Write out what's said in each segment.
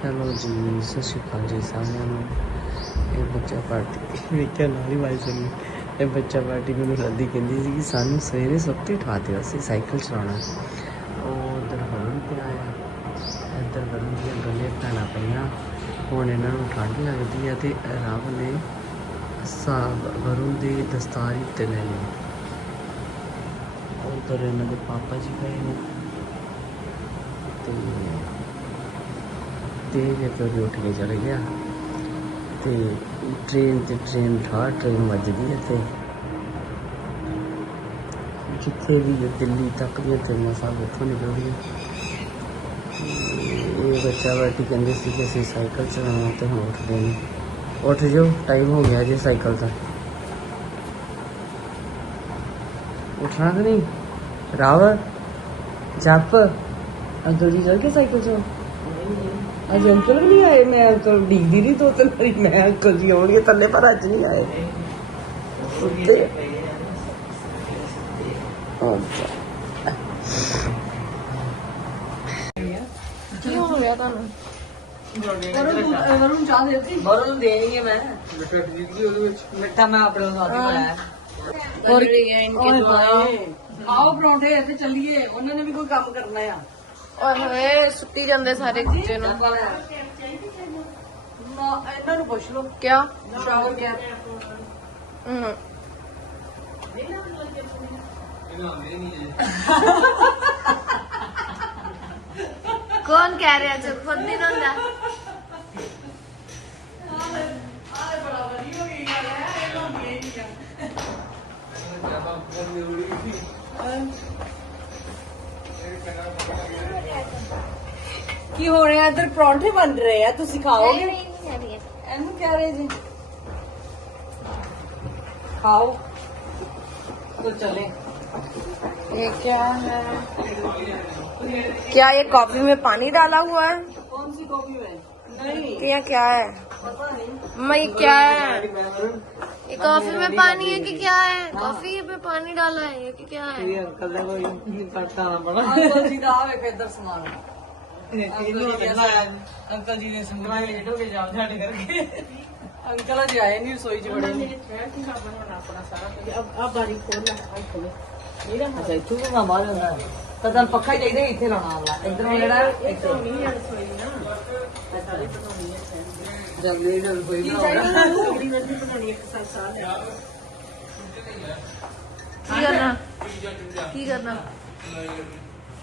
Hello ਜੀ ਸਤਿ ਸ਼੍ਰੀ ਅਕਾਲ ਜੀ ਸਾਰਿਆਂ ਨੂੰ ਇਹ ਬੱਚਾ ਪਾਰਟੀ ਮੇਰੇ ਨਾਲ ਹੀ ਵਾਇਸ ਸੁਣੀ ਇਹ ਬੱਚਾ ਪਾਰਟੀ ਮੈਨੂੰ ਰੱਦੀ ਕਹਿੰਦੀ ਸੀ ਕਿ ਸਾਨੂੰ ਸਵੇਰੇ ਸੁੱਤੇ ਉਠਾ ਦਿਓ ਅਸੀਂ ਸਾਈਕਲ ਚਲਾਉਣਾ ਉਹ ਉਧਰ ਵਰੁਣ ਤੇ ਆਇਆ ਇੱਧਰ ਵਰੁਣ ਦੀਆਂ ਗੱਲੇ ਭੈਣਾਂ ਪਈਆਂ ਹੁਣ ਇਹਨਾਂ ਨੂੰ ਠੰਡ ਲੱਗਦੀ ਹੈ ਤੇ ਰਵ ਨੇ ਸਾਬ ਵਰੁਣ ਦੀ ਦਸਤਾਰ ਉੱਤੇ ਲੈ ਲਈ ਉਧਰ ਇਹਨਾਂ ਦੇ ਪਾਪਾ ਜੀ ਪਏ ਨੇ ਤੇ ਤੇ ਜਦੋਂ ਵੀ ਉੱਠ ਕੇ ਚਲੇ ਗਿਆ ਤੇ ਟ੍ਰੇਨ ਤੇ ਟ੍ਰੇਨ ਠਾ ਟ੍ਰੇਨ ਵੱਜਦੀ ਹੈ ਤੇ ਜਿੱਥੇ ਵੀ ਇਹ ਦਿੱਲੀ ਤੱਕ ਦੀਆਂ ਟ੍ਰੇਨਾਂ ਸਭ ਉੱਥੋਂ ਨਿਕਲਦੀਆਂ ਇਹ ਬੱਚਾ ਬੈਠੀ ਕਹਿੰਦੇ ਸੀ ਕਿ ਅਸੀਂ ਸਾਈਕਲ ਚਲਾਉਣਾ ਤੇ ਹੁਣ ਉੱਠਦੇ ਨਹੀਂ ਉੱਠ ਜਾਓ ਟਾਈਮ ਹੋ ਗਿਆ ਜੀ ਸਾਈਕਲ ਦਾ ਉੱਠਣਾ ਕਿ ਨਹੀਂ ਰਾਵ ਜੱਪ ਅੰਦਰ ਜੀ ਜਾ ਕੇ ਸਾਈਕਲ ਚਲਾਉ ਅੱਜ ਅੰਕਲ ਵੀ ਨਹੀਂ ਆਏ ਮੈਂ ਅੰਕਲ ਡਿੱਗਦੀ ਨਹੀਂ ਦੋ ਤਿੰਨ ਵਾਰੀ ਮੈਂ ਅੰਕਲ ਜੀ ਆਉਣਗੇ ਥੱਲੇ ਪਰ ਅੱਜ ਨਹੀਂ ਆਏ। ਸੁੱਤੇ ਅੱਛਾ। ਕੀ ਹੋ ਗਿਆ ਤੁਹਾਨੂੰ? ਵਰੁਣ ਚਾਹ ਦੇ ਦਿੱਤੀ? ਬਰੋਂ ਦੇਣੀ ਹੈ ਮੈਂ। ਮਿੱਠਾ ਮੈਂ ਆਪਣੇ ਨੂੰ ਆਦੀ ਬਣਾਇਆ। ਹੋਰ ਰਹੀ ਹੈ ਇਨਕੇ ਦੁਆਰਾ ਆਓ ਪਰੌਂਠੇ ਇੱਥੇ ਚੱਲੀਏ ਉਹਨਾਂ ਨੇ ਵੀ ਕੋਈ ਕੰਮ ਕਰਨਾ ਆ। ਓਏ ਹੋਏ ਸੁੱਤੀ ਜਾਂਦੇ ਸਾਰੇ ਦੂਜੇ ਨੂੰ। ਨਾ ਇਹਨਾਂ ਨੂੰ ਪੁੱਛ ਲਓ। ਕਿਆ? ਸ਼ਾਵਰ ਕਿਆ? ਹਮ। ਕੌਣ ਕਹਿ ਰਿਹਾ ਜਦ ਖੁਦ ਨਹੀਂ ਰੋਂਦਾ? टिक्की हो रहे हैं इधर परौंठे बन रहे हैं तो सिखाओगे एनू कह रहे जी खाओ तो चले ये क्या है क्या ये कॉफ़ी में पानी डाला हुआ है कौन सी कॉफ़ी में नहीं क्या क्या है पता नहीं मैं क्या है ये कॉफ़ी में पानी है कि क्या है कॉफ़ी में पानी डाला है कि क्या है अंकल देखो करता बड़ा सीधा आवे फिर इधर सामान ਇਹਨੂੰ ਕਹਿੰਦਾ ਅੰਕਲ ਜੀ ਨੇ ਸਮਝਾਇਆ ਲੇਟ ਹੋ ਕੇ ਜਾਓ ਛੱਡ ਕਰਕੇ। ਅੰਕਲ ਅਜੇ ਆਏ ਨਹੀਂ ਰਸੋਈ ਚ ਬੜੇ। ਆ ਬਾਰੀ ਖੋਲ ਲੈ ਆ ਖੋਲ ਇਹਦਾ ਅੱਛਾ ਇੱਥੋਂ ਵੀ ਮਾਮਾ ਲੈਣਾ ਤਾਂ ਤਾਂ ਪੱਖਾ ਹੀ ਚਾਹੀਦਾ ਇੱਥੇ ਲਾਉਣਾ ਆਲਾ ਇਧਰ ਜਿਹੜਾ ਇੱਥੇ ਨਹੀਂ ਆ ਰਸੋਈ ਨਾ। ਜਲਦੀ ਨਾਲ ਕੋਈ ਨਾ ਥੋੜੀ ਵਰਦੀ ਬਣਾਉਣੀ ਇੱਕ ਸਾਲ ਸਾਲ ਲੈ ਕੀ ਕਰਨਾ? ਕੀ ਕਰਨਾ?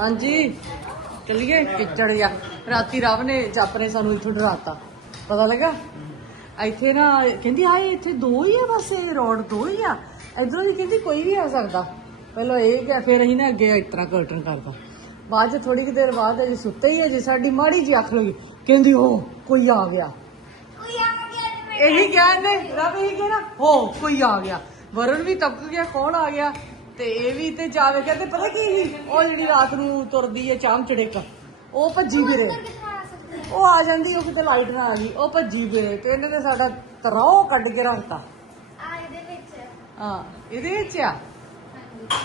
ਹਾਂਜੀ। ਚੱਲੀਏ ਕਿਚੜ ਗਿਆ ਰਾਤੀ ਰਵ ਨੇ ਜੱਪ ਨੇ ਸਾਨੂੰ ਇੱਥੋਂ ਡਰਾਤਾ। ਪਤਾ ਲੱਗਾ? ਇੱਥੇ ਨਾ ਕਹਿੰਦੀ ਆਏ ਇੱਥੇ ਦੋ ਹੀ ਆ ਬਸ ਇਹ ਰੋਡ ਦੋ ਹੀ ਆ। ਇਧਰੋਂ ਦੀ ਕਹਿੰਦੀ ਕੋਈ ਵੀ ਆ ਸਕਦਾ। ਪਹਿਲਾਂ ਇਹ ਕਿਹਾ ਫਿਰ ਅਸੀਂ ਨਾ ਅੱਗੇ ਇਸ ਤਰ੍ਹਾਂ ਕਰਟਨ ਕਰਦਾ ਬਾਅਦ ਚ ਥੋੜੀ ਕਿ ਦੇਰ ਬਾਅਦ ਅਜੇ ਸੁੱਤੇ ਹੀ ਅਜੇ ਸਾਡੀ ਮਾੜੀ ਜੀ ਅੱਖ ਲੱਗੀ। ਕਹਿੰਦੀ ਉਹ ਕੋਈ ਆ ਗਿਆ। ਇਹੀ ਕਹਿੰਦੇ ਰੱਬ ਇਹੀ ਕਹਿਣਾ ਹੋ ਕੋਈ ਆ ਗਿਆ। ਵਰਣ ਵੀ ਤਪਕ ਗਿਆ ਕੌਣ ਆ ਗਿਆ? ਤੇ ਇਹ ਵੀ ਤੇ ਜਾਵੇ ਕਹਿੰਦੇ ਪਤਾ ਕੀ ਸੀ? ਉਹ ਜਿਹੜੀ ਰਾਤ ਨੂੰ ਤੁਰਦੀ ਹੈ ਚਾਮ ਚੜੇਕ ਉਹ ਭੱਜੀ ਫਿਰੇ। ਉਹ ਆ ਜਾਂਦੀ ਉਹ ਕਿਤੇ ਲਾਈਟ ਨਾ ਆ ਗਈ ਉਹ ਭੱਜੀ ਫਿਰੇ ਤੇ ਇਹਨੇ ਤੇ ਸਾਡਾ ਤਰਾਓ ਕੱਢ ਕੇ ਰੱਖਤਾ। ਹਾਂ ਇਹਦੇ ਵਿੱਚ ਆ?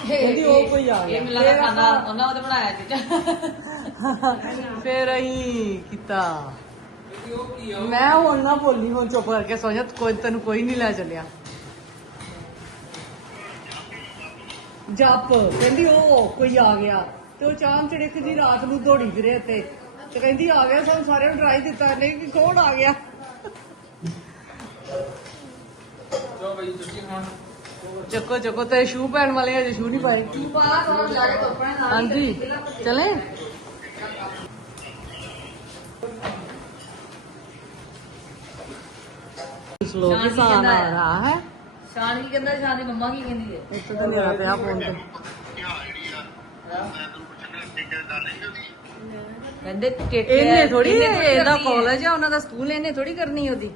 ਕਹਿੰਦੀ ਉਹ ਕੋਈ ਆ ਗਿਆ। ਫਿਰ ਆਪਾਂ- ਉਹਨਾਂ ਉਹਦੇ ਬਣਾਇਆ ਸੀ। ਫਿਰ ਅਸੀਂ ਕੀਤਾ। ਮੈਂ ਹੁਣ ਨਾ ਬੋਲੀ ਹੁਣ ਚੁੱਪ ਕਰਕੇ ਸੋ ਜਾ ਕੋਈ ਤੈਨੂੰ ਕੋਈ ਨਹੀਂ ਲੈ ਚੱਲਿਆ। ਜੱਪ। ਕਹਿੰਦੀ ਉਹ ਕੋਈ ਆ ਗਿਆ। ਤੇ ਉਹ ਚਾਮ ਚੜਿਕ ਜੀ ਰਾਤ ਨੂੰ ਦੌੜੀ ਫਿਰੇ ਤੇ ਤੇ ਕਹਿੰਦੀ ਆ ਗਿਆ ਸਾਨੂੰ ਸਾਰਿਆਂ ਨੂੰ ਡਰਾਈ ਦਿੱਤਾ। ਨਹੀਂ ਕਿ ਕੌਣ ਆ ਗਿਆ? ਚੱਕੋ ਚੱਕੋ ਤੇ ਸ਼ੂ ਪੈਣ ਵਾਲੇ ਹਜੇ ਸ਼ੂ ਨਹੀਂ ਪਾਏ। ਹਾਂਜੀ। ਚਲੇ ਸਲੋ ਕਿਸਾਨ ਆ ਰਹਾ ਹੈ। ਸ਼ਾਨ ਕੀ ਕਹਿੰਦਾ ਸ਼ਾਨ ਦੀ ਮੰਮਾ ਕੀ ਕਹਿੰਦੀ ਹੈ ਇੱਥੇ ਤਾਂ ਮੇਰਾ ਪਿਆ ਫੋਨ ਤੇ ਕਹਿੰਦੇ ਟੇਕੇ ਇਹਨੇ ਥੋੜੀ ਇਹਨੇ ਇਹਦਾ ਕਰਨੀ ਹੈ। ਕਾਲਜ ਆ ਉਹਨਾਂ ਦਾ ਸਕੂਲ ਇਹਨੇ ਥੋੜੀ ਕਰਨੀ ਉਹਦੀ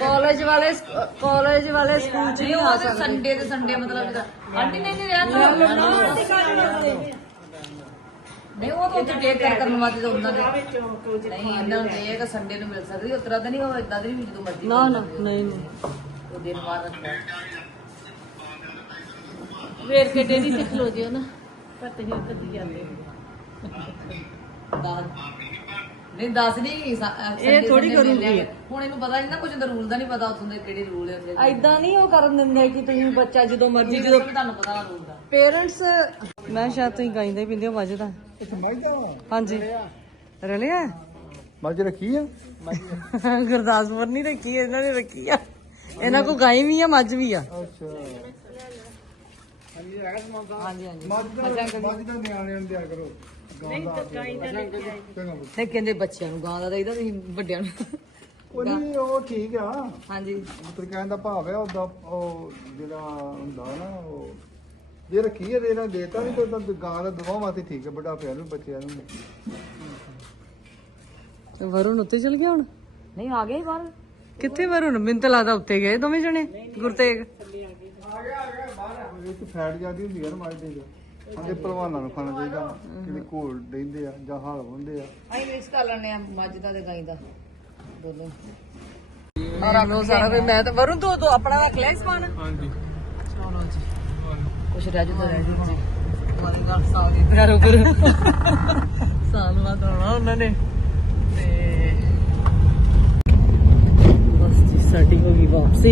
ਕਾਲਜ ਵਾਲੇ ਕਾਲਜ ਵਾਲੇ ਸਕੂਲ ਚ ਨਹੀਂ ਆ ਸਕਦੇ ਸੰਡੇ ਤੇ ਸੰਡੇ ਮਤਲਬ ਇਹਦਾ ਆਂਟੀ ਨਹੀਂ ਨਹੀਂ ਰਹਿਣ ਨਹੀਂ ਉਹ ਤਾਂ ਉੱਥੇ ਟੇਕ ਕਰ ਕਰਨ ਵਾਸਤੇ ਤਾਂ ਉਹਨਾਂ ਦੇ ਨਹੀਂ ਇਹਨਾਂ ਨੂੰ ਇਹ ਤਾਂ ਸੰਡੇ ਨੂੰ ਮਿਲ ਸਕਦੀ ਉਸ ਤਰ੍ਹਾਂ ਤਾਂ ਨਹੀਂ ਉਹ ਇਦਾਂ ਦੀ ਵੀ ਜਦੋਂ ਮਰਜ਼ੀ ਨਾ ਨਾ ਨਹੀਂ। ਉਹ ਦਿਨ ਬਾਅਦ ਰੱਖਦਾ ਵੇਰ ਕੇ ਡੇਲੀ ਸਿੱਖ ਲੋ ਜਿਓ ਨਾ। ਪਰ ਤੁਸੀਂ ਕਦੀ ਜਾਂਦੇ ਦੱਸ ਨਹੀਂ ਦੱਸ ਨਹੀਂ ਸਾ- ਅਹ ਇਹ Sunday ਥੋੜੀ Sunday ਮਿਲ ਕਰੂਗੀ। ਲਿਆ। ਹੁਣ ਇਹਨੂੰ ਪਤਾ ਨਹੀਂ ਨਾ ਕੁਝ ਦਾ ਰੂਲ ਦਾ ਨਹੀਂ ਪਤਾ ਉੱਥੋਂ ਦੇ ਕਿਹੜੇ ਰੂਲ ਹੈ ਉੱਥੇ ਦੇ। ਐਦਾਂ ਨਹੀਂ ਉਹ ਕਰਨ ਦਿੰਦੇ ਕਿ ਤੁਸੀਂ ਬੱਚਾ ਜਦੋਂ ਮਰਜ਼ੀ ਜੀ ਜਦੋਂ ਜਦੋਂ ਤੁਹਾਨੂੰ ਪਤਾ ਰੂਲ ਦਾ। ਪੇਰੈਂਟਸ ਮੈਂ ਸ਼ਾਇਦ ਤੁਸੀਂ ਗਾਈਂਦੇ ਪਿੰਦੇ ਹੋ ਵੱਜਦਾ। ਹਾਂਜੀ। ਰਲਿਆ? ਮੱਝ ਰੱਖੀ ਆ? ਗੁਰਦਾਸਪੁਰ ਨਹੀਂ ਰੱਖੀ ਇਹਨਾਂ ਨੇ ਰੱਖੀ ਆ। ਇਹਨਾਂ ਕੋ ਗਾਈ ਵੀ ਆ ਮੱਝ ਵੀ ਆ। ਅੱਛਾ। ਹਾਂਜੀ ਹਾਂਜੀ ਮੱਝ ਦਾ ਮੱਝ ਦਾ ਨਿਆਣਿਆਂ ਨੂੰ ਦਿਆ ਕਰੋ। ਗਾਂ ਦਾ ਚੰਗਾ ਪੁੱਤ। ਨਹੀਂ ਕਹਿੰਦੇ ਬੱਚਿਆਂ ਨੂੰ ਗਾਂ ਦਾ ਦੇਈਦਾ ਤੁਸੀਂ ਵੱਡਿਆਂ ਨੂੰ। ਉਹ ਨਹੀਂ ਉਹ ਠੀਕ ਆ। ਹਾਂਜੀ। ਪੁੱਤਰ ਕਹਿਣ ਦਾ ਭਾਵ ਹੈ ਉਹਦਾ ਉਹ ਜਿਹੜਾ ਹੁੰਦਾ ਨਾ ਉਹ ਜੇ ਰੱਖੀ ਹੈ ਦੇ ਨਾ ਦੇਤਾ ਨਹੀਂ ਤਾਂ ਗਾਂ ਦਾ ਦੋਵਾਂ ਵਾਸਤੇ ਠੀਕ ਹੈ ਬੁਢਾਪਿਆਂ ਨੂੰ ਬੱਚਿਆਂ ਨੂੰ। ਤੇ ਵਰੁਣ ਉੱਤੇ ਚਲ ਗਿਆ ਹੁਣ? ਨਹੀਂ ਆ ਬਾਹਰ ਕਿੱਥੇ ਵਰੁਣ? ਮੈਨੂੰ ਤਾਂ ਲੱਗਦਾ ਉੱਤੇ ਗਏ ਦੋਵੇਂ ਜਣੇ ਗੁਰਤੇਗ। ਚ ਫੈਟ ਜਾਂਦੀ ਹੁੰਦੀ ਹੈ ਮੱਝ ਦੇ। ਉਹਦੇ ਪਹਿਲਵਾਨਾਂ ਨੂੰ ਖਾਣਾ ਚਾਹੀਦਾ ਕਿਤੇ ਘੋਲ ਰਹਿੰਦੇ ਆ ਜਾਂ ਹਾਲ ਹੁੰਦੇ ਆ। ਅਸੀਂ ਮਿਕਸ ਕਰ ਲੈਣੇ ਆ ਮੱਝ ਦਾ ਤੇ ਗਾਈ ਦਾ ਦੋਨੋਂ। ਔਰ ਲੋ ਸਾਰਾ ਵੀ ਮੈਂ ਤਾਂ ਵਰੁਣ ਤੂੰ ਤੂੰ ਆਪਣਾ ਰੱਖ ਲਿਆ ਸਮਾਨ। ਹਾਂਜੀ। ਚਲੋ ਜੀ। ਕੁਛ ਰਹਿ ਜੂ ਤਾਂ ਰਹਿ ਜੂ ਮਾਰੀ ਗੱਲ ਸਾਲ ਦੀ ਪੈਰ ਉੱਪਰ ਸਾਲ ਬਾਅਦ ਆਉਣਾ ਉਹਨਾਂ ਨੇ ਤੇ ਬਸ ਜੀ ਸਾਡੀ ਹੋ ਗਈ ਵਾਪਸੀ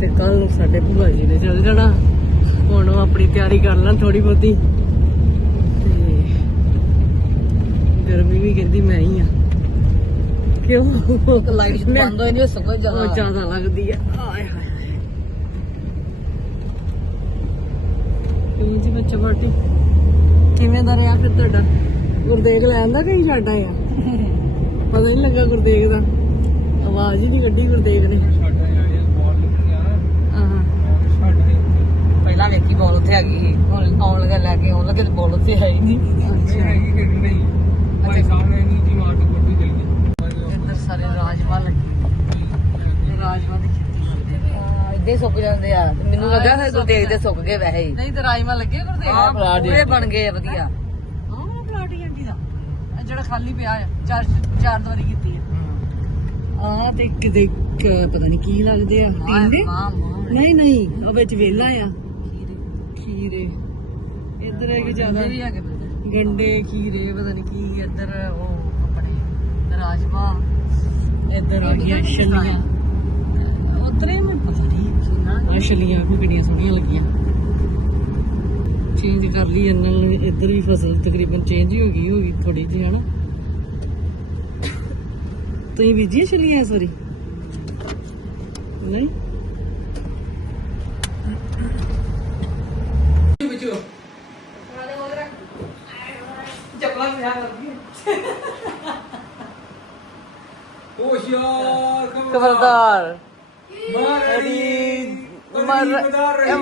ਤੇ ਕੱਲ ਨੂੰ ਸਾਡੇ ਭੂਆ ਜੀ ਨੇ ਚੱਲ ਜਾਣਾ। ਹੁਣ ਉਹ ਆਪਣੀ ਤਿਆਰੀ ਕਰ ਲੈਣ ਥੋੜੀ ਬਹੁਤੀ। ਤੇ ਗਰਮੀ ਵੀ ਕਹਿੰਦੀ ਮੈਂ ਹੀ ਆ। ਕਿਉਂ? ਲਾਈਟ ਬੰਦ ਹੋਈ ਨਹੀਂ ਸਗੋਂ ਜ਼ਿਆਦਾ। ਜ਼ਿਆਦਾ ਲੱਗਦੀ ਆ। ਆਏ ਹਾਏ ਕਿਵੇਂ ਜੀ ਬੱਚਾ ਪਾਰਟੀ? ਕਿਵੇਂ ਦਾ ਰਿਹਾ ਫਿਰ ਤੁਹਾਡਾ? ਗੁਰਦੇਗ ਲੈਣ ਦਾ ਕहीं ਛੱਡ ਆਇਆ ਪਤਾ ਨਹੀਂ ਲੱਗਾ ਗੁਰਦੇਗ ਦਾ। ਆਵਾਜ਼ ਹੀ ਨਹੀਂ ਕੱਢੀ ਗੁਰਦੇਗ ਨੇ ਪਹਿਲਾਂ ਵੇਖੀ ਬਾਲ ਉੱਥੇ ਹੈਗੀ ਸੀ ਹੁਣ ਆਉਣ ਲੱਗਾ ਲੈ ਕੇ ਆਉਣ ਲੱਗੇ ਤੇ ਬਾਲ ਉੱਥੇ ਹੈ ਹੀ ਨਹੀਂ। ਅੱਛਾ। ਇੱਧਰ ਸਾਰੇ ਰਾਜਮਾ ਲੱਗੇ। ਰਾਜਮਾ ਦੀ ਖੇਤੀ ਕਰਦੇ ਆ। ਇੱਦੇ ਸੁੱਕ ਜਾਂਦੇ ਆ। ਮੈਨੂੰ ਲੱਗਾ ਫਿਰ ਤੂੰ ਦੇਖਦੇ ਸੁੱਕ ਗਏ ਵੈਸੇ ਹੀ। ਨਹੀਂ ਤੇ ਰਾਜਮਾ ਲੱਗੇ ਗੁਰਦੇਗ ਆਹ ਪੂਰੇ ਬਣ ਗਏ ਆ ਵਧੀਆ। ਵਾਲਾ ਪਲਾਟ ਹੀ ਆਂਟੀ ਦਾ ਇਹ ਜਿਹੜਾ ਖਾਲੀ ਪਿਆ ਆ ਚਾਰ ਚਾਰ ਦਵਾਰੀ ਕੀਤੀ ਆ। ਆ ਤੇ ਕਿਤੇ ਪਤਾ ਨਹੀਂ ਕੀ ਲੱਗਦੇ ਆ ਟਿੰਡੇ? ਨਹੀਂ ਨਹੀਂ ਉਹ ਵਿੱਚ ਵੇਲਾ ਆ। ਖੀਰੇ। ਇੱਧਰ ਹੈ ਕਿ ਜ਼ਿਆਦਾ। ਗੰਡੇ ਖੀਰੇ ਪਤਾ ਨਹੀਂ ਕੀ ਇੱਧਰ ਉਹ ਆਪਣੇ ਰਾਜਮਾ। ਇੱਧਰ ਆ ਗਿਆ ਛੱਲੀਆਂ। ਉਤਰੇ ਮੈਂ ਪਤਾ ਨਹੀਂ ਆ ਛੱਲੀਆਂ ਵੀ ਕਿੰਨੀਆਂ ਸੋਹਣੀਆਂ ਲੱਗੀਆਂ। ਚੇਂਜ ਕਰ ਲਈ ਇਹਨਾਂ ਨੇ ਇੱਧਰ ਵੀ ਫਸਲ ਤਕਰੀਬਨ ਚੇਂਜ ਹੀ ਹੋ ਗਈ ਹੋਗੀ ਥੋੜੀ ਜਿਹੀ ਹਨਾ? तो ये भेजिए चलिए सॉरी नहीं? खबरदार।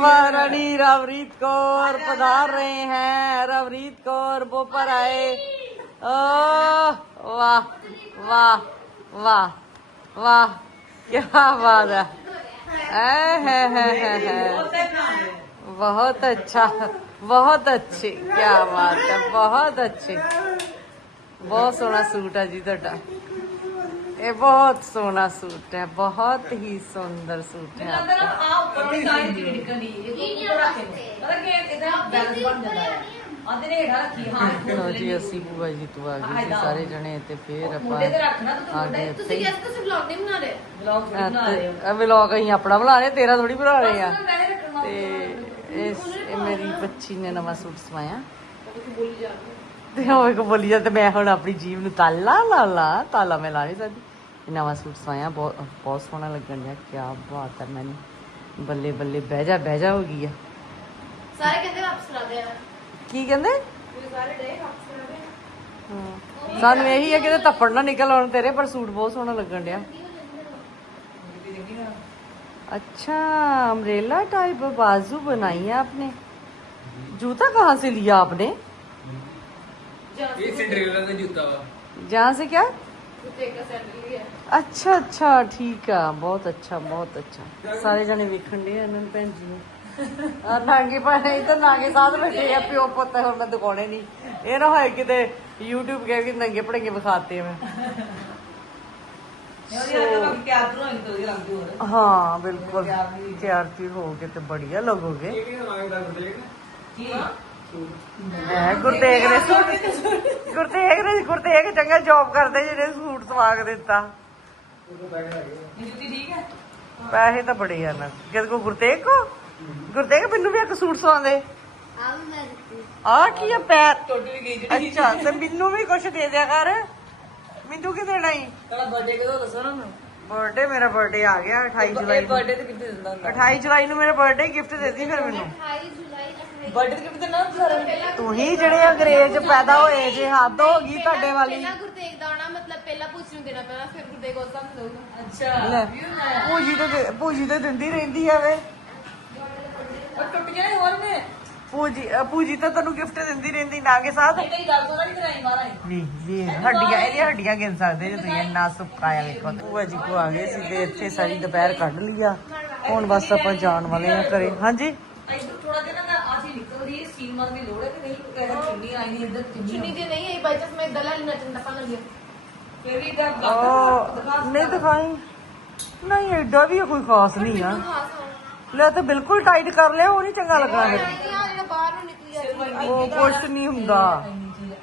महारानी रवरीत कौर पधार रहे हैं। रवरीत कौर बोपर आए। ओ वाह वाह। वाह वाह क्या बात है ऐ है है है है बहुत अच्छा बहुत अच्छी क्या बात है बहुत अच्छी ਬਹੁਤ ਸੋਹਣਾ ਸੂਟ ਹੈ ਜੀ ਤੁਹਾਡਾ ਇਹ ਬਹੁਤ ਸੋਹਣਾ ਸੂਟ ਹੈ ਬਹੁਤ ਹੀ ਸੁੰਦਰ ਸੂਟ ਹੈ ਆਪਕਾ ਆ ਉੱਪਰ ਦੀ ਲਾਈਨ ਜਿਹੜੀ ਨਿਕਲਣੀ ਇਹ ਉੱਪਰ ਰੱਖ ਕੇ ਪਤਾ ਕਿ ਇਹਦਾ ਬੈਲੈਂਸ ਬਣ ਜਾਂਦਾ ਹੈ ਆਦੇ ਨੇ ਹੇਠਾਂ ਰੱਖੀ ਹਾਂ ਲਓ ਜੀ ਅਸੀਂ ਭੂਆ ਜੀ ਤੋਂ ਆ ਗਏ ਸੀ ਸਾਰੇ ਜਣੇ ਤੇ ਫੇਰ ਆਪਾਂ ਮੁੰਡੇ ਤੇ ਰੱਖਣਾ ਤੇ ਆ ਗਏ ਤੁਸੀਂ ਇੱਥੇ ਕਿਹਾ ਤੁਸੀਂ ਵਲੌਗ ਨਹੀਂ ਬਣਾ ਰਹੇ? ਬਲੌਗ ਥੋੜੀ ਬਣਾ ਰਹੇ ਹੋ। ਇਹ ਵਲੌਗ ਅਸੀਂ ਆਪਣਾ ਬਣਾ ਰਹੇ ਤੇਰਾ ਥੋੜੀ ਬਣਾ ਰਹੇ ਆ। ਤੇ ਇਸ ਇਹ ਮੇਰੀ ਬੱਚੀ ਨੇ ਨਵਾਂ ਸੂਟ ਸਵਾਇਆ। ਤੇ ਉਹ ਇੱਕ ਬੋਲੀ ਜਾ ਤੇ ਮੈਂ ਹੁਣ ਆਪਣੀ ਜੀਵ ਨੂੰ ਤਾਲਾ ਲਾ ਲਾ ਤਾਲਾ ਮੈਂ ਲਾ ਨਹੀਂ ਸਕਦੀ ਨਵਾਂ ਸੂਟ ਸਵਾਇਆ ਬਹੁਤ ਬਹੁਤ ਸੋਹਣਾ ਲੱਗਣ ਡਿਆ ਕੀ ਬਾਤ ਹੈ ਮੈਨੂੰ। ਬੱਲੇ ਬੱਲੇ ਬਹਿ ਜਾ ਬਹਿ ਜਾ ਹੋ ਗਈ ਆ। ਸਾਰੇ ਕਹਿੰਦੇ ਵਾਪਸ ਲਾ ਦੇ ਆ। ਕੀ ਕਹਿੰਦੇ ਸਾਰੇ ਡੇ ਵਾਪਸ ਲਾ ਦੇ ਹਾਂ। ਸਾਨੂੰ ਇਹੀ ਹੈ ਕਿ ਇਹਦੇ ਧੱਪੜ ਨਾ ਨਿਕਲ ਆਉਣ ਤੇਰੇ ਪਰ ਸੂਟ ਬਹੁਤ ਸੋਹਣਾ ਲੱਗਣ ਡਿਆ अच्छा अम्ब्रेला टाइप बाजू बनाई है आपने जूता कहाँ से लिया आपने ਇਹ ਸਿੰਡਰੇਲਾ ਦਾ ਜੁੱਤਾ ਵਾ जहाँ से क्या ਗੁਰਤੇਗ ਦਾ ਸੈਂਡਲ ਵੀ ਹੈ ਅੱਛਾ ਅੱਛਾ ਠੀਕ ਆ ਬਹੁਤ ਅੱਛਾ ਬਹੁਤ ਅੱਛਾ ਸਾਰੇ ਜਣੇ ਵੇਖਣ ਦੇ ਇਹਨਾਂ ਨੂੰ ਭੈਣ ਜੀ ਨੂੰ ਆ ਨਾਂਗੇ ਪਾਣੇ ਇਧਰ ਨਾਂਗੇ ਸਾਧ ਬੈਠੇ ਆ ਪਿਓ ਪੁੱਤ ਹੁਣ ਮੈਂ ਦਿਖਾਉਣੇ ਨਹੀਂ। ਇਹ ਨਾ ਹੋਏ ਕਿਤੇ YouTube ਕਹੇ ਕਿ ਨੰਗੇ ਪੜੇਗੇ ਵਿਖਾਤੇ ਮੈਂ। ਤੋਂ ਤੋਂ ਹੀ ਬਿਲਕੁਲ। ਤਿਆਰ ਤਿਰ ਹੋ ਕੇ ਤੇ ਬੜੀਆ ਲੱਗੋਗੇ ਹੈ ਗੁਰਤੇਗ ਨੇ। ਸੂਟ ਗੁਰਤੇਗ ਨੇ ਗੁਰਤੇਗ ਚੰਗਾ ਜੌਬ ਕਰਦੇ ਜਿਹੜੇ ਸੂਟ ਸਵਾ ਕੇ ਦਿੱਤਾ ਇਹ ਜੁੱਤੀ ਠੀਕ ਹੈ? ਪੈਸੇ ਤਾਂ ਬੜੇ ਆ ਨਾ। ਕਿਹਦੇ ਕੋ ਗੁਰਤੇਗ ਕੋ? ਗੁਰਤੇਗ ਮੈਨੂੰ ਵੀ ਇੱਕ ਸੂਟ ਸਵਾਉਂਦੇ ਆ ਵੀ ਮੈਂ ਦਿੱਤੀ ਆ ਕੀ ਆ ਪੈਰ? ਟੁੱਟ ਵੀ ਗਈ ਜਿਹੜੀ ਅੱਛਾ ਤੇ ਮੈਨੂੰ ਵੀ ਕੁਝ ਦੇ ਦਿਆ ਕਰ। ਮੈਨੂੰ ਕੀ ਦੇਣਾ ਈ? ਤੇਰਾ ਬਰਥਡੇ ਕਦੋਂ ਦੱਸੋ ਨਾ ਮੈਨੂੰ ਬਰਥਡੇ ਮੇਰਾ ਬਰਥਡੇ ਆ ਗਿਆ 28 ਜੁਲਾਈ ਨੂੰ। ਬਰਥਡੇ ਤੇ ਕਿੱਥੇ ਦਿੰਦਾ ਹੁੰਦਾ। 28 ਜੁਲਾਈ ਨੂੰ ਮੇਰਾ ਬਰਥਡੇ ਗਿਫਟ ਦੇਦੀ ਫਿਰ ਮੈਨੂੰ। 28 ਜੁਲਾਈ 28 ਬਰਥਡੇ ਤੇ ਕਿੱਥੇ ਨਾ? ਸਾਰਾ ਤੂੰ ਹੀ ਜਿਹੜੇ ਅੰਗਰੇਜ਼ ਪੈਦਾ ਹੋਏ ਜੇ ਹੱਦ ਹੋ ਗਈ ਤੁਹਾਡੇ ਵਾਲੀ। ਪਹਿਲਾਂ ਗੁਰਤੇਗ ਦਾ ਆਉਣਾ ਮਤਲਬ ਪਹਿਲਾਂ ਪੁੱਛ ਨੂੰ ਦੇਣਾ ਪੈਣਾ ਫਿਰ ਗੁਰਤੇਗ ਉਸ ਦਾ ਦਊਗਾ ਅੱਛਾ। ਲੈ ਪੂਜੀ ਤੇ ਦੇ- ਪੂਜੀ ਤੇ ਦਿੰਦੀ ਰਹਿੰਦੀ ਆ ਵੇ। ਉਹ ਟੁੱਟ ਗਿਆ ਨੀ ਹੋਰ ਨੇ। ਪੂਜੀ ਅ, ਪੂਜੀ ਤਾਂ ਤੈਨੂੰ ਗਿਫਟ ਦਿੰਦੀ ਰਹਿੰਦੀ ਨਾ ਕੇ ਸਾਥ। ਨਹੀਂ ਤੇਰੀ ਗੱਲ ਤੋਂ ਨਹੀਂ ਕਰਾਈ ਮਾਰਾਂ ਵੀ ਵੀ ਹੱਡੀਆਂ ਇਹਦੀਆਂ ਹੱਡੀਆਂ ਗਿਣ ਸਕਦੇ ਜੇ ਤੁਸੀਂ ਇੰਨਾ ਸੁੱਕਾ ਆ ਵੇਖੋ ਭੂਆ ਜੀ ਕੋ ਆ ਗਏ ਸੀ ਤੇ ਇੱਥੇ ਸਾਰੀ ਦੁਪਹਿਰ ਕੱਢ ਲਈ ਆ ਹੁਣ ਬਸ ਆਪਾਂ ਜਾਣ ਵਾਲੇ ਆ ਘਰੇ। ਹਾਂਜੀ? ਇੱਧਰ ਥੋੜਾ ਜਿਹਾ ਨਾ ਆ ਚੀਜ਼ ਨਿਕਲਦੀ ਹੈ ਸੀਨ ਮਾਰਨ ਦੀ ਲੋੜ ਹੈ ਕਿ ਨਹੀਂ? ਕਹਿੰਦਾ ਚੁੰਨੀ ਆਈ ਨਹੀਂ ਇੱਧਰ ਚੁੰਨੀ ਚੁੰਨੀ ਜੇ ਨਹੀਂ। ਆਈ ਬਾਈ ਚਾਂਸ ਮੈਂ ਦਲਾ ਨੱਚਣ ਦਾ ਪਾ ਲੱਗਿਆ ਫਿਰ ਵੀ ਤਾਂ ਉਹ ਨਹੀਂ ਦਿਖਾਈ। ਨਹੀਂ ਐਡਾ ਵੀ ਕੋਈ ਖਾਸ ਨਹੀਂ ਆ। ਲੈ ਤਾਂ ਬਿਲਕੁਲ ਟਾਈਟ ਕਰ ਲਿਆ ਉਹ ਨਹੀਂ ਚੰਗਾ ਲੱਗਣਾ ਫਿਰ। ਉਹ ਕੁਛ ਨਹੀਂ ਹੁੰਦਾ।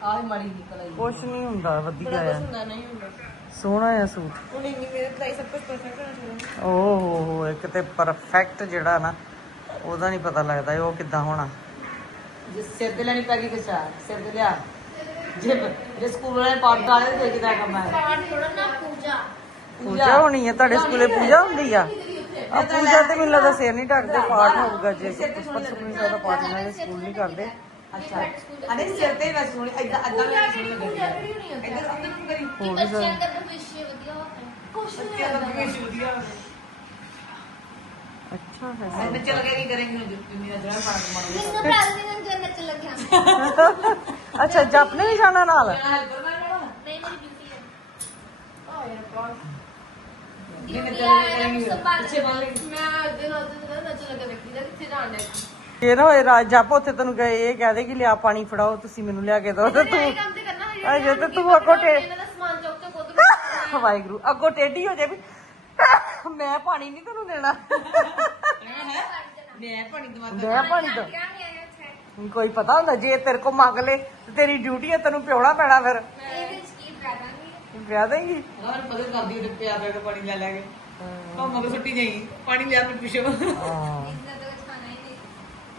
ਆਹ ਮਾੜੀ ਨਿਕਲ ਆਈ ਕੁਛ ਨਹੀਂ ਹੁੰਦਾ ਵਧੀਆ ਆ। ਹੁੰਦਾ ਨਹੀਂ ਹੁੰਦਾ। ਸੋਹਣਾ ਆ ਸੂਟ। ਉਹ ਨਹੀਂ ਮੇਰੇ ਤਾਂ ਸਭ ਕੁਝ ਪਰਫੈਕਟ ਹੋਣਾ ਚਾਹੀਦਾ ਓ ਹੋ ਹੋ ਇੱਕ ਤੇ ਪਰਫੈਕਟ ਜਿਹੜਾ ਨਾ ਉਹਦਾ ਨਹੀਂ ਪਤਾ ਲੱਗਦਾ ਉਹ ਕਿੱਦਾਂ ਹੋਣਾ। ਜੇ ਸਿਰ ਤੇ ਲੈਣੀ ਪੈ ਗਈ ਕਿਸਾ ਸਿਰ ਤੇ ਲਿਆ। ਜੇ ਜੇ ਸਕੂਲ ਵਾਲੇ ਪਾਠ ਡਾਲੇ ਤੇ ਕਿਦਾਂ ਕੰਮ ਹੈ। ਪਾਠ ਥੋੜਾ ਨਾ ਪੂਜਾ। ਪੂਜਾ ਹੋਣੀ ਹੈ ਤੁਹਾਡੇ ਸਕੂਲੇ ਪੂਜਾ ਹੁੰਦੀ ਆ? ਆ ਪੂਜਾ ਤੇ ਮੈਨੂੰ ਲੱਗਦਾ ਸਿਰ ਨਹੀਂ ਢੱਕਦੇ ਪਾਠ ਹੋਊਗਾ ਜੇ ਪੁਸਤਕ ਸੁਣੀ ਦਾ ਪਾਠ ਇਹਨਾਂ ਦੇ ਸਕੂਲ ਨਹੀਂ ਕਰਦੇ। ਅੱਛਾ। ਅਨੇ ਸਿਰ ਤੇ ਨਾ ਸੁਣੀ ਐਦਾਂ ਐਦਾਂ ਕਿਹੜੀ ਸੁਣੀ ਹੈ ਇੱਧਰ ਅੰਦਰ ਨੂੰ ਕਰੀ। ਕਿ ਬੱਚਿਆਂ ਦਾ ਭਵਿੱਖ ਵਧੀਆ ਹੋਵੇ ਕੁਛ ਨਹੀਂ ਹੁੰਦਾ। ਅੱਛਾ ਹੈ ਮੈਂ ਬੱਚੇ ਲਗੇ ਨਹੀਂ ਕਰੇਂਗੇ ਤੁਸੀਂ ਜਿਹੜਾ ਪਾਠ ਮਾਰੋ ਜਿੰਨਾ ਪ੍ਰਾਰ ਦਿਨ ਜੰਨਤ ਚ ਲੱਗਿਆ। ਅੱਛਾ ਜਪ ਨਹੀਂ ਜਾਣਾ ਨਾਲ? ਨਹੀਂ ਮੇਰੀ ਡਿਊਟੀ ਹੈ ਆ ਯਾਰ ਬਾਹਰ ਇਹ ਨਾ ਹੋਏ ਰਾਜ ਜਪ ਉੱਥੇ ਤੈਨੂੰ ਗਏ ਇਹ ਕਹਦੇ ਕਿ ਲਿਆ ਪਾਣੀ ਫੜਾਓ ਤੁਸੀਂ ਮੈਨੂੰ ਲਿਆ ਕੇ ਦਿਓ। ਤੇ ਇਹ ਤੂੰ ਕੰਮ ਤੇ ਕਰਨਾ ਅਜੇ ਤੇ ਤੂੰ ਅੱਗੋਂ ਟੇ ਇਹਨਾਂ ਦਾ ਸਮਾਨ ਚੁੱਕ ਕੇ ਉਧਰ ਵਾਹਿਗੁਰੂ ਅੱਗੋਂ ਟੇਢੀ ਹੋ ਜਾ ਵੀ। ਮੈਂ ਪਾਣੀ ਨਹੀਂ ਤੈਨੂੰ ਦੇਣਾ। ਮੈਂ ਪਾਣੀ ਦਵਾ ਮੈਂ ਪਾਣੀ ਦੋ ਕੋਈ ਪਤਾ ਹੁੰਦਾ ਜੇ ਤੇਰੇ ਕੋ ਮੰਗ ਲੈ ਤੇਰੀ ਡਿਊਟੀ ਹੈ ਤੈਨੂੰ ਪਿਉਣਾ ਪੈਣਾ ਫਿਰ। ਵਿਆਹ ਦੇਂਗੀ? ਹੋਰ ਮਦਦ ਕਰਦੀ ਉਹਦੇ ਪਿਆ ਪਿਆ ਕੇ ਪਾਣੀ ਲੈ ਲੈ ਕੇ। ਉਹ ਮਗਰ ਸੁੱਟੀ ਜਾਈ ਪਾਣੀ ਲਿਆ ਮੇਰੇ ਪਿੱਛੇ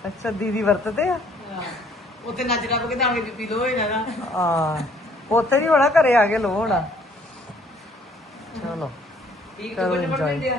ਅੱਛਾ ਦੀਦੀ ਵਰਤਦੇ ਆ? ਉੱਥੇ ਨੱਚ ਰੱਬ ਕੇ ਤਾਂ ਬੀਪੀ ਲੋ ਹੋਈ ਨਾ ਆ ਉੱਥੇ ਨਹੀਂ ਹੋਣਾ ਘਰੇ ਆ ਕੇ ਲੋ ਹੋਣਾ। ਚਲੋ। ਠੀਕ ਤੇ ਬੜੇ। ਬੜੇ